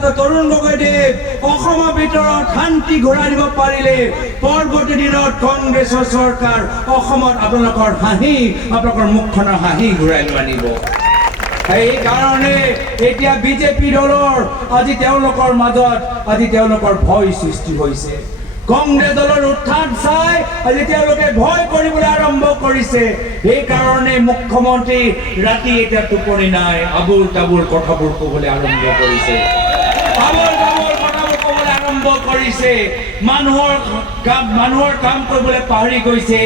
প্ৰয়াত তৰুণ গগৈদেৱ অসমৰ ভিতৰত শান্তি ঘূৰাই দিব পাৰিলে পৰৱৰ্তী দিনত কংগ্ৰেছৰ চৰকাৰ অসমত আপোনালোকৰ হাঁহি আপোনালোকৰ মুখখনৰ হাঁহি ঘূৰাই লৈ আনিব এই কাৰণে এতিয়া বিজেপি দলৰ আজি তেওঁলোকৰ মাজত আজি তেওঁলোকৰ ভয় সৃষ্টি হৈছে কংগ্ৰেছ দলৰ উত্থান চাই আজি তেওঁলোকে ভয় কৰিবলৈ আৰম্ভ কৰিছে এই কাৰণে মুখ্যমন্ত্ৰী ৰাতি এতিয়া টোপনি নাই আবুল তাবুল কথাবোৰ ক'বলৈ আৰম্ভ কৰিছে মানুহৰ কাম কৰিবলৈ পাহৰি গৈছে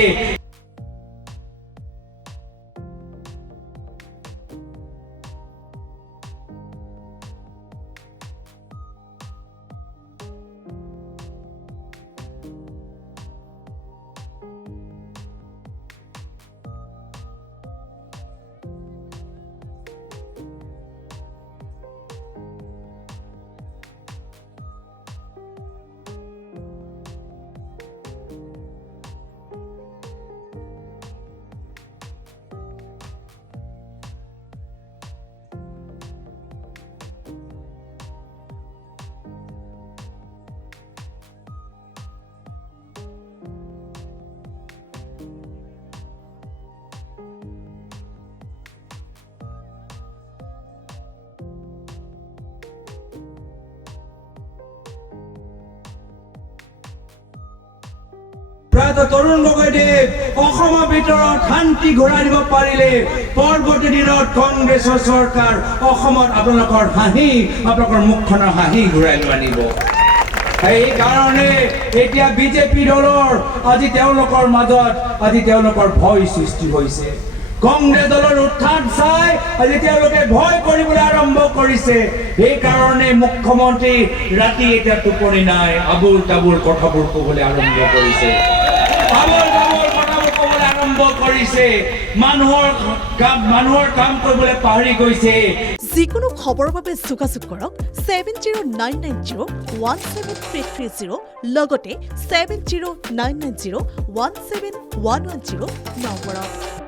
প্ৰয়াত তৰুণ গগৈদেৱ অসমৰ ভিতৰত শান্তি ঘূৰাই দিব পাৰিলে পৰৱৰ্তী দিনত কংগ্ৰেছৰ চৰকাৰ অসমত আপোনালোকৰ হাঁহি আপোনালোকৰ মুখখনৰ হাঁহি ঘূৰাই লৈ আনিব এই কাৰণে এতিয়া বিজেপি দলৰ আজি তেওঁলোকৰ মাজত আজি তেওঁলোকৰ ভয় সৃষ্টি হৈছে কংগ্ৰেছ দলৰ উত্থান চাই আজি তেওঁলোকে ভয় কৰিবলৈ আৰম্ভ কৰিছে এই কাৰণে মুখ্যমন্ত্ৰী ৰাতি এতিয়া টোপনি নাই আবুল তাবুল কথাবোৰ ক'বলৈ আৰম্ভ কৰিছে মানুহৰ কাম কৰিবলৈ পাহৰি গৈছে যিকোনো খবৰৰ বাবে যোগাযোগ কৰক 7099017330 লগতে 7099017110 নম্বৰত